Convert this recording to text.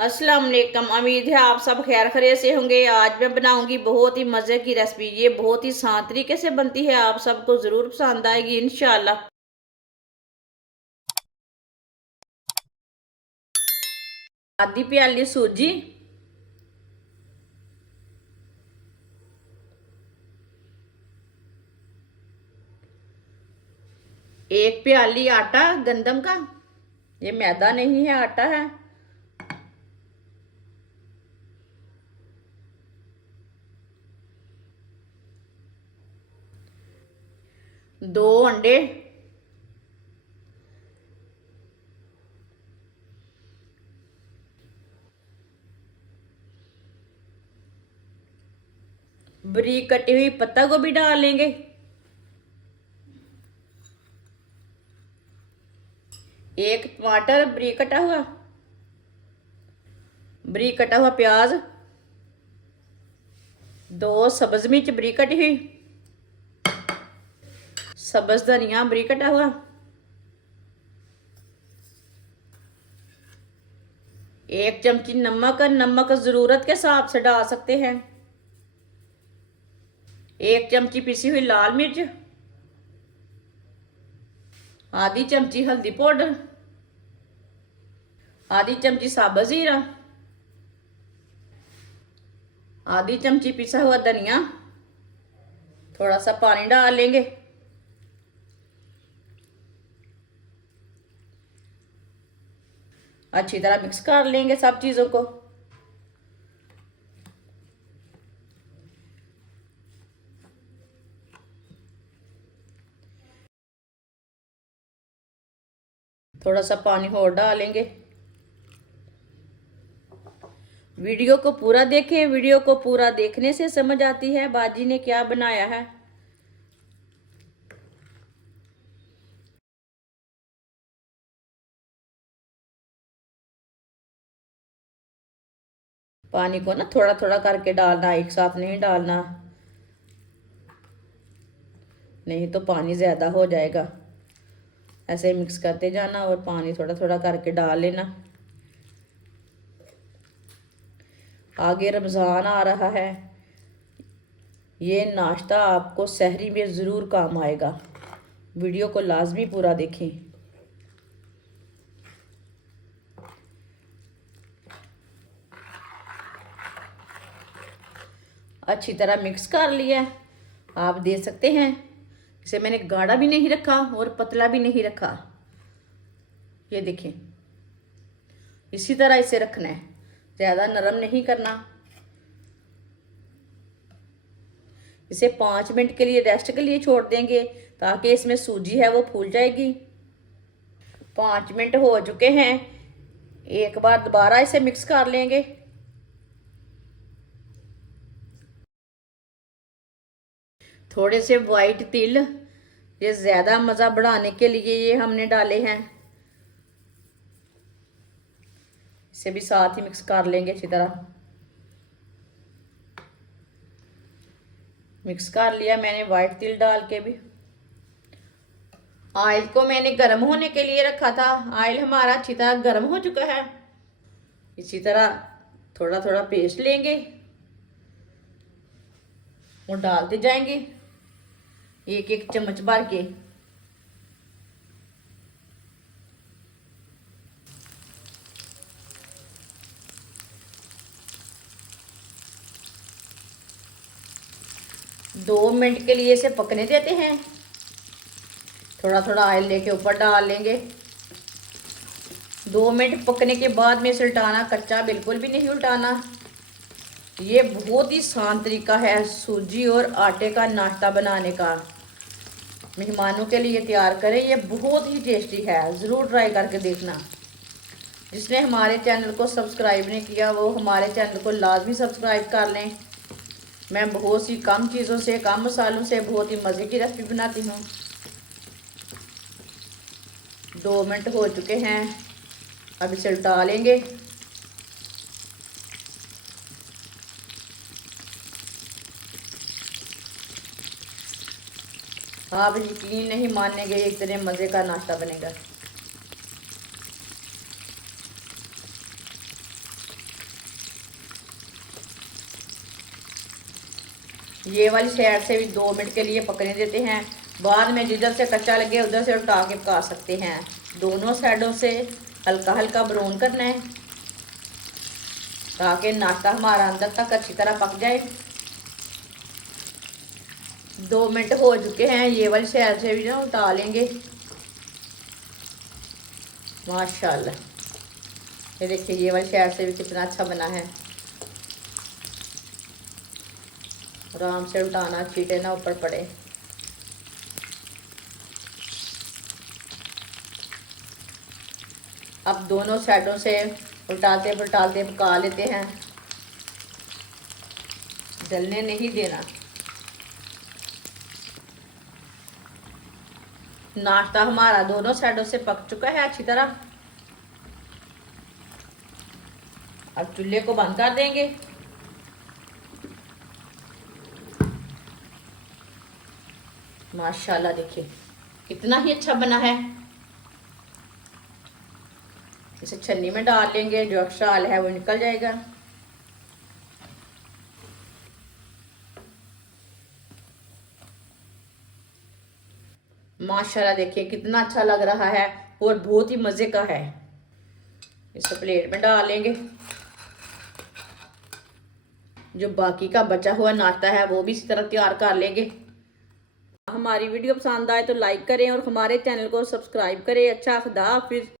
अस्सलाम वालेकुम। उम्मीद है आप सब खैर खैरियत से होंगे। आज मैं बनाऊंगी बहुत ही मज़े की रेसिपी। ये बहुत ही आसान तरीके से बनती है, आप सबको ज़रूर पसंद आएगी इंशाल्लाह। आधी प्याली सूजी, एक प्याली आटा गंदम का, ये मैदा नहीं है आटा है। दो अंडे, बारीक कटी हुई पत्ता गोभी डाल लेंगे, एक टमाटर बारीक कटा हुआ, बारीक कटा हुआ प्याज, दो सब्ज मिर्च बारीक कटी हुई, सब्ज धनिया बारीक कटा हुआ, एक चमची नमक, नमक ज़रूरत के हिसाब से डाल सकते हैं, एक चमची पिसी हुई लाल मिर्च, आधी चमची हल्दी पाउडर, आधी चमची साबुत जीरा, आधी चमची पिसा हुआ धनिया, थोड़ा सा पानी डाल लेंगे, अच्छी तरह मिक्स कर लेंगे सब चीज़ों को। थोड़ा सा पानी और डालेंगे। वीडियो को पूरा देखें, वीडियो को पूरा देखने से समझ आती है बाजी ने क्या बनाया है। पानी को ना थोड़ा थोड़ा करके डालना, एक साथ नहीं डालना, नहीं तो पानी ज़्यादा हो जाएगा। ऐसे मिक्स करते जाना और पानी थोड़ा थोड़ा करके डाल लेना। आगे रमज़ान आ रहा है, ये नाश्ता आपको सहरी में ज़रूर काम आएगा। वीडियो को लाजमी पूरा देखें। अच्छी तरह मिक्स कर लिया, आप देख सकते हैं। इसे मैंने गाढ़ा भी नहीं रखा और पतला भी नहीं रखा, ये देखें। इसी तरह इसे रखना है, ज़्यादा नरम नहीं करना। इसे 5 मिनट के लिए रेस्ट के लिए छोड़ देंगे ताकि इसमें सूजी है वो फूल जाएगी। 5 मिनट हो चुके हैं, एक बार दोबारा इसे मिक्स कर लेंगे। थोड़े से वाइट तिल, ये ज़्यादा मज़ा बढ़ाने के लिए ये हमने डाले हैं। इसे भी साथ ही मिक्स कर लेंगे अच्छी तरह। मिक्स कर लिया मैंने वाइट तिल डाल के भी। ऑयल को मैंने गर्म होने के लिए रखा था। ऑयल हमारा अच्छी तरह गर्म हो चुका है। इसी तरह थोड़ा थोड़ा पेस्ट लेंगे और डालते जाएंगे, एक एक चम्मच भर के। दो मिनट के लिए इसे पकने देते हैं। थोड़ा थोड़ा ऑयल लेके ऊपर डाल लेंगे। 2 मिनट पकने के बाद में इसे उल्टाना, कच्चा बिल्कुल भी नहीं उल्टाना। ये बहुत ही आसान तरीका है सूजी और आटे का नाश्ता बनाने का। मेहमानों के लिए तैयार करें, ये बहुत ही टेस्टी है, ज़रूर ट्राई करके देखना। जिसने हमारे चैनल को सब्सक्राइब नहीं किया वो हमारे चैनल को लाजमी सब्सक्राइब कर लें। मैं बहुत सी कम चीज़ों से, कम मसालों से बहुत ही मज़े की रेसिपी बनाती हूँ। 2 मिनट हो चुके हैं, अब इसे उल्टा लेंगे। आप यकीन नहीं मानेंगे इतने मज़े का नाश्ता बनेगा। ये वाली साइड से भी 2 मिनट के लिए पकने देते हैं। बाद में जिधर से कच्चा लगे उधर से उठा के पका सकते हैं। दोनों साइडों से हल्का हल्का ब्राउन करना है ताकि नाश्ता हमारा अंदर तक अच्छी तरह पक जाए। 2 मिनट हो चुके हैं। ये वाली साइड से भी ना उठा लेंगे। माशाल्लाह, ये देखिए ये वाली साइड से भी कितना अच्छा बना है। आराम से उल्टाना, चीटे ना ऊपर पड़े। अब दोनों साइडों से उल्टाते पलटाते पका लेते हैं, जलने नहीं देना। नाश्ता हमारा दोनों साइडों से पक चुका है अच्छी तरह। अब चूल्हे को बंद कर देंगे। माशाल्लाह देखिए कितना ही अच्छा बना है। इसे छन्नी में डाल लेंगे, जो एक्स्ट्रा ऑयल है वो निकल जाएगा। माशाल्लाह देखिए कितना अच्छा लग रहा है और बहुत ही मज़े का है। इसे प्लेट में डाल लेंगे। जो बाकी का बचा हुआ नाश्ता है वो भी इसी तरह तैयार कर लेंगे। हमारी वीडियो पसंद आए तो लाइक करें और हमारे चैनल को सब्सक्राइब करें। अच्छा, खुदा हाफिज़।